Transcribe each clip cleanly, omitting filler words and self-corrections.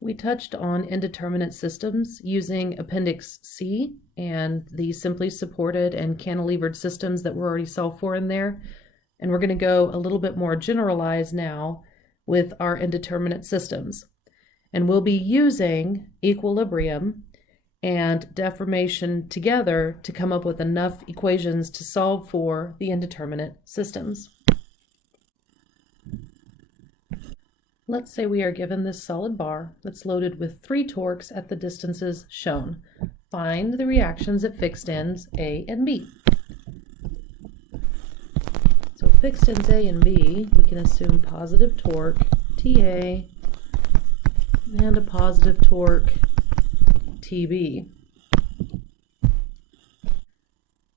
We touched on indeterminate systems using Appendix C and the simply supported and cantilevered systems that were already solved for in there. And we're going to go a little bit more generalized now with our indeterminate systems. And we'll be using equilibrium and deformation together to come up with enough equations to solve for the indeterminate systems. Let's say we are given this solid bar that's loaded with 3 torques at the distances shown. Find the reactions at fixed ends A and B. So fixed ends A and B, we can assume positive torque TA and a positive torque TB.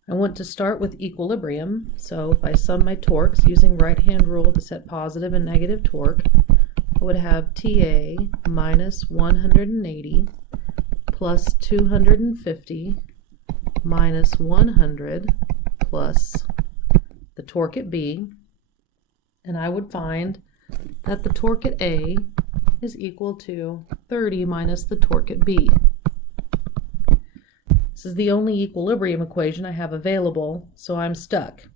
I want to start with equilibrium, so if I sum my torques using right-hand rule to set positive and negative torque, I would have TA minus 180 plus 250 minus 100 plus the torque at B, and I would find that the torque at A is equal to 30 minus the torque at B. This is the only equilibrium equation I have available, so I'm stuck.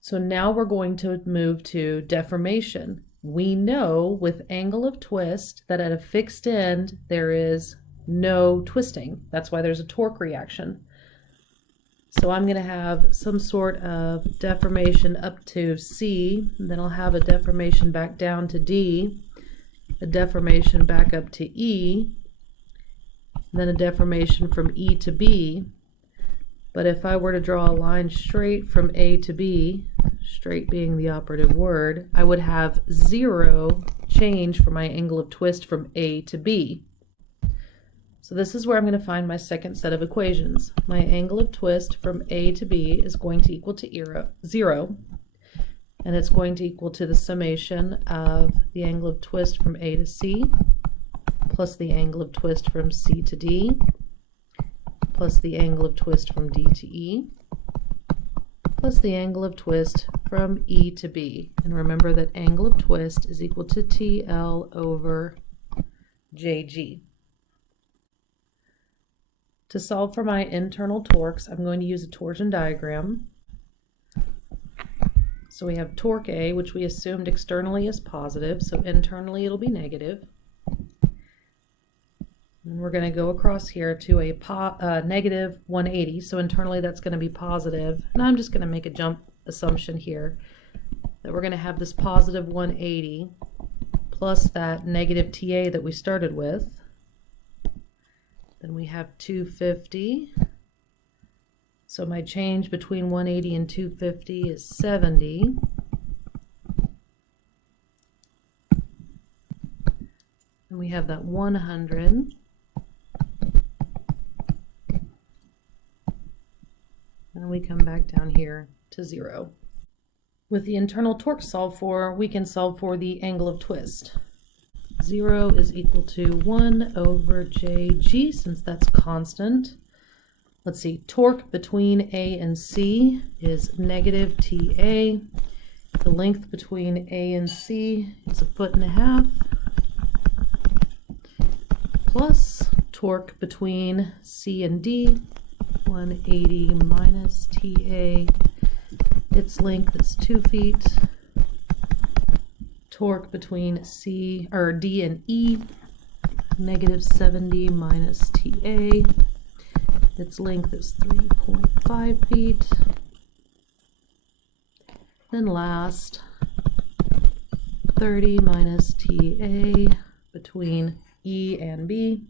So now we're going to move to deformation. We know with angle of twist that at a fixed end there is no twisting. That's why there's a torque reaction. So I'm going to have some sort of deformation up to C, and then I'll have a deformation back down to D, a deformation back up to E, and then a deformation from E to B. But if I were to draw a line straight from A to B, straight being the operative word, I would have 0 change for my angle of twist from A to B. So this is where I'm going to find my second set of equations. My angle of twist from A to B is going to equal to 0, and it's going to equal to the summation of the angle of twist from A to C plus the angle of twist from C to D plus the angle of twist from D to E plus the angle of twist from E to B. And remember that angle of twist is equal to TL over JG. To solve for my internal torques, I'm going to use a torsion diagram. So we have torque A, which we assumed externally is positive, so internally it'll be negative. And we're going to go across here to a negative 180, so internally that's going to be positive. And I'm just going to make a jump assumption here that we're going to have this positive 180 plus that negative TA that we started with. Then we have 250. So my change between 180 and 250 is 70. And we have that 100. And we come back down here to 0. With the internal torque solved for, we can solve for the angle of twist. 0 is equal to 1 over jg, since that's constant. Let's see, torque between A and C is negative TA. The length between A and C is 1.5 feet. Plus torque between C and D, 180 minus TA. Its length is 2 feet. Torque between D and E, negative 70 minus TA. Its length is 3.5 feet. Then last, 30 minus TA between E and B,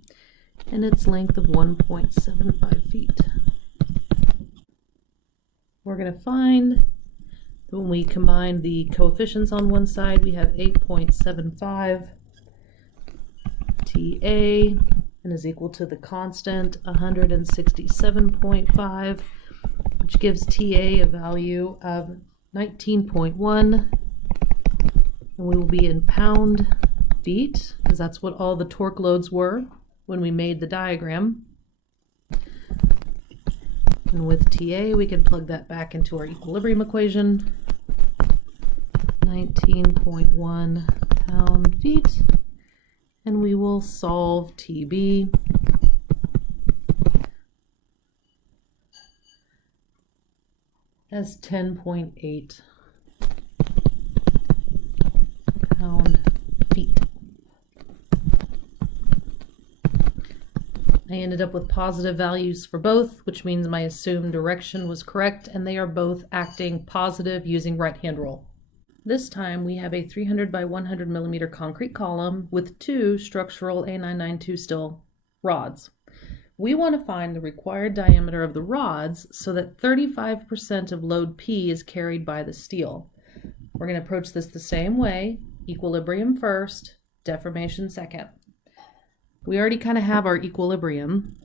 and its length of 1.75 feet. We're going to find that when we combine the coefficients on one side, we have 8.75 TA, and is equal to the constant 167.5, which gives TA a value of 19.1, and we will be in pound feet, because that's what all the torque loads were when we made the diagram. And with TA, we can plug that back into our equilibrium equation. 19.1 pound feet. and we will solve TB. As 10.8 pound-feet. I ended up with positive values for both, which means my assumed direction was correct, and they are both acting positive using right-hand rule. This time we have a 300 by 100 millimeter concrete column with 2 structural A992 steel rods. We want to find the required diameter of the rods so that 35% of load P is carried by the steel. We're going to approach this the same way: equilibrium first, deformation second. We already kind of have our equilibrium,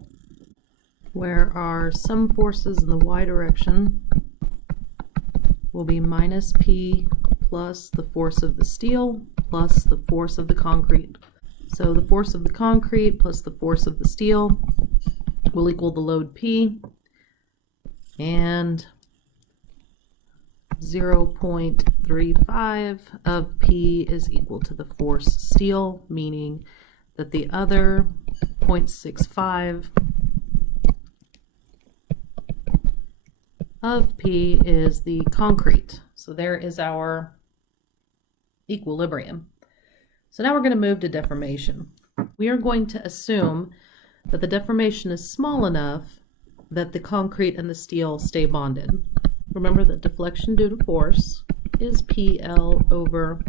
where our sum forces in the y direction will be minus P plus the force of the steel plus the force of the concrete. So the force of the concrete plus the force of the steel will equal the load P, and 0.35 of P is equal to the force steel, meaning that the other 0.65 of P is the concrete. So there is our equilibrium. So now we're going to move to deformation. We are going to assume that the deformation is small enough that the concrete and the steel stay bonded. Remember that deflection due to force is PL over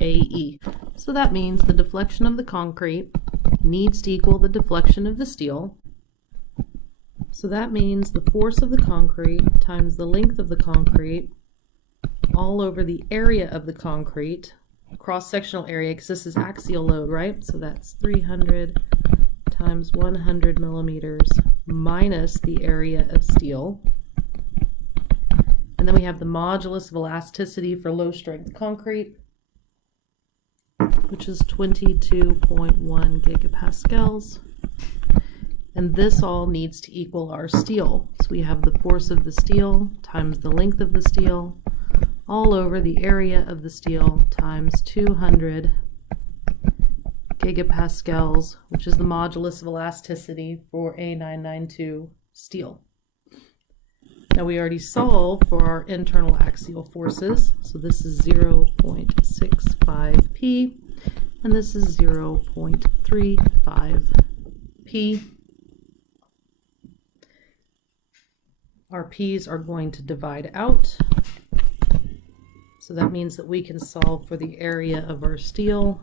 AE. So that means the deflection of the concrete needs to equal the deflection of the steel. So that means the force of the concrete times the length of the concrete all over the area of the concrete, cross-sectional area, because this is axial load, right? So that's 300 times 100 millimeters minus the area of steel. And then we have the modulus of elasticity for low-strength concrete, which is 22.1 gigapascals. And this all needs to equal our steel. So we have the force of the steel times the length of the steel all over the area of the steel times 200 gigapascals, which is the modulus of elasticity for A992 steel. Now we already solved for our internal axial forces, so this is 0.65 P, and this is 0.35 P. Our P's are going to divide out, so that means that we can solve for the area of our steel,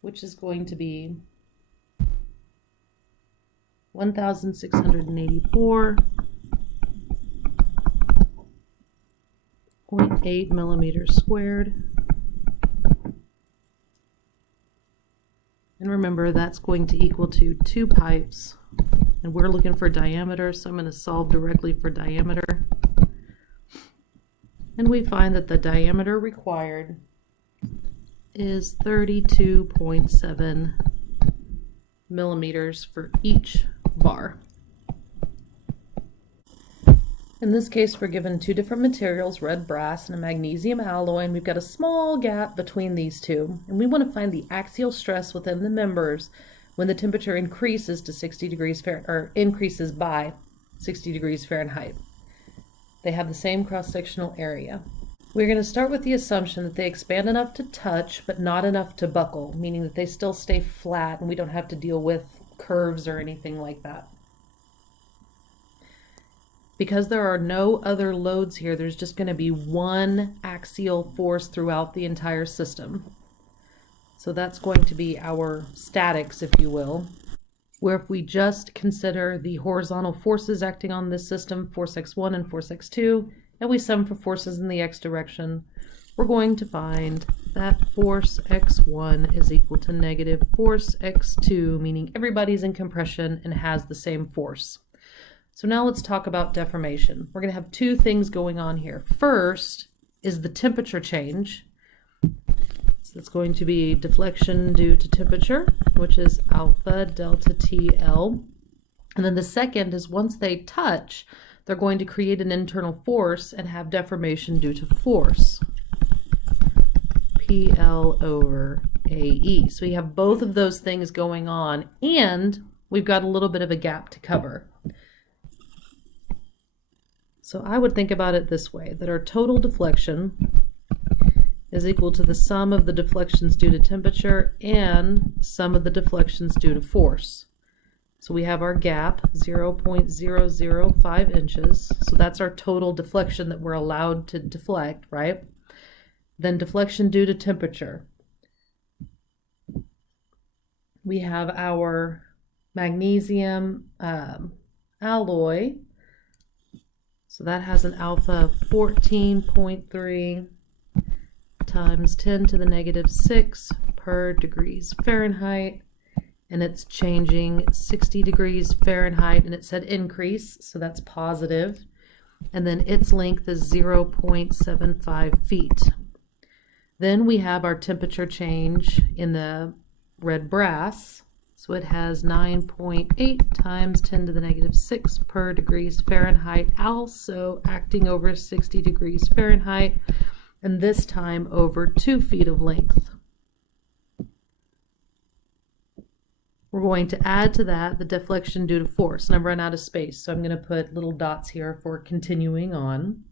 which is going to be 1,684.8 millimeters squared. And remember, that's going to equal to 2 pipes. And we're looking for diameter, so I'm going to solve directly for diameter. And we find that the diameter required is 32.7 millimeters for each bar. In this case, we're given 2 different materials, red brass and a magnesium alloy, and we've got a small gap between these two. And we want to find the axial stress within the members when the temperature increases to 60 degrees Fahrenheit, or increases by 60 degrees Fahrenheit. They have the same cross-sectional area. We're going to start with the assumption that they expand enough to touch, but not enough to buckle, meaning that they still stay flat and we don't have to deal with curves or anything like that. Because there are no other loads here, there's just going to be one axial force throughout the entire system. So that's going to be our statics, if you will, where if we just consider the horizontal forces acting on this system, force X1 and force X2, and we sum for forces in the X direction, we're going to find that force X1 is equal to negative force X2, meaning everybody's in compression and has the same force. So now let's talk about deformation. We're going to have 2 things going on here. First is the temperature change. So it's going to be deflection due to temperature, which is alpha delta TL. And then the second is once they touch, they're going to create an internal force and have deformation due to force. PL over AE. So we have both of those things going on, and we've got a little bit of a gap to cover. So I would think about it this way, that our total deflection is equal to the sum of the deflections due to temperature and sum of the deflections due to force. So we have our gap, 0.005 inches. So that's our total deflection that we're allowed to deflect, right? Then deflection due to temperature. We have our magnesium alloy. So that has an alpha of 14.3 times 10 to the negative 6 per degrees Fahrenheit. And it's changing 60 degrees Fahrenheit, and it said increase, so that's positive. And then its length is 0.75 feet. Then we have our temperature change in the red brass. So it has 9.8 times 10 to the negative 6 per degrees Fahrenheit, also acting over 60 degrees Fahrenheit, and this time over 2 feet of length. We're going to add to that the deflection due to force, and I've run out of space, so I'm going to put little dots here for continuing on.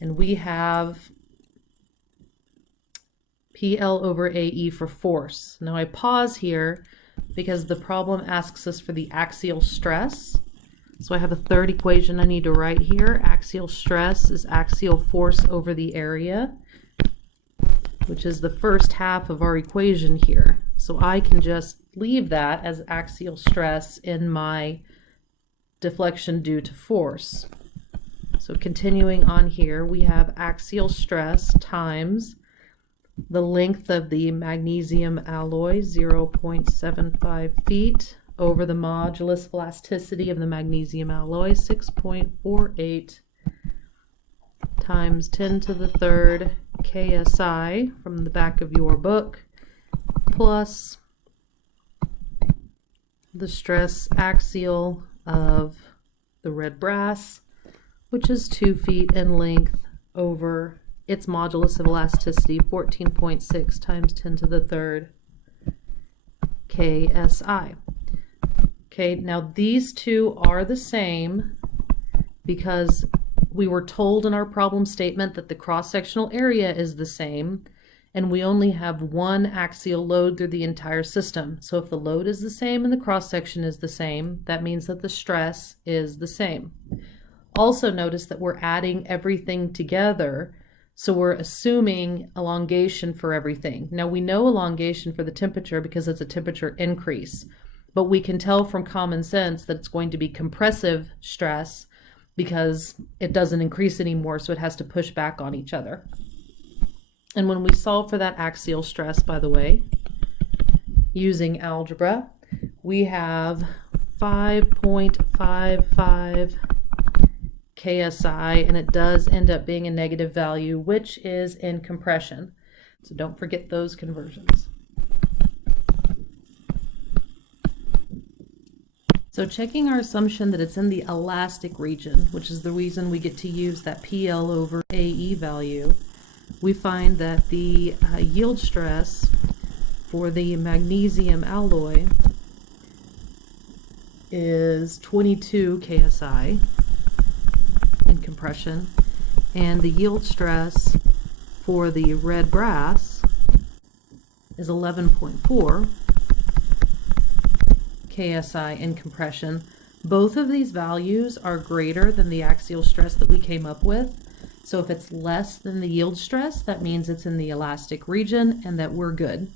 And we have PL over AE for force. Now I pause here because the problem asks us for the axial stress. So I have a third equation I need to write here. Axial stress is axial force over the area, which is the first half of our equation here. So I can just leave that as axial stress in my deflection due to force. So continuing on here, we have axial stress times the length of the magnesium alloy, 0.75 feet, over the modulus of elasticity of the magnesium alloy, 6.48 times 10 to the third KSI from the back of your book, plus the stress axial of the red brass, which is 2 feet in length, over its modulus of elasticity, 14.6 times 10 to the third KSI. Okay, now these two are the same because we were told in our problem statement that the cross-sectional area is the same, and we only have one axial load through the entire system. So if the load is the same and the cross-section is the same, that means that the stress is the same. Also notice that we're adding everything together, so we're assuming elongation for everything. Now we know elongation for the temperature because it's a temperature increase, but we can tell from common sense that it's going to be compressive stress because it doesn't increase anymore, so it has to push back on each other. And when we solve for that axial stress, by the way, using algebra, we have 5.55 KSI, and it does end up being a negative value, which is in compression. So don't forget those conversions. So checking our assumption that it's in the elastic region, which is the reason we get to use that PL over AE value, we find that the yield stress for the magnesium alloy is 22 KSI in compression, and the yield stress for the red brass is 11.4 KSI in compression. Both of these values are greater than the axial stress that we came up with. So if it's less than the yield stress, that means it's in the elastic region and that we're good.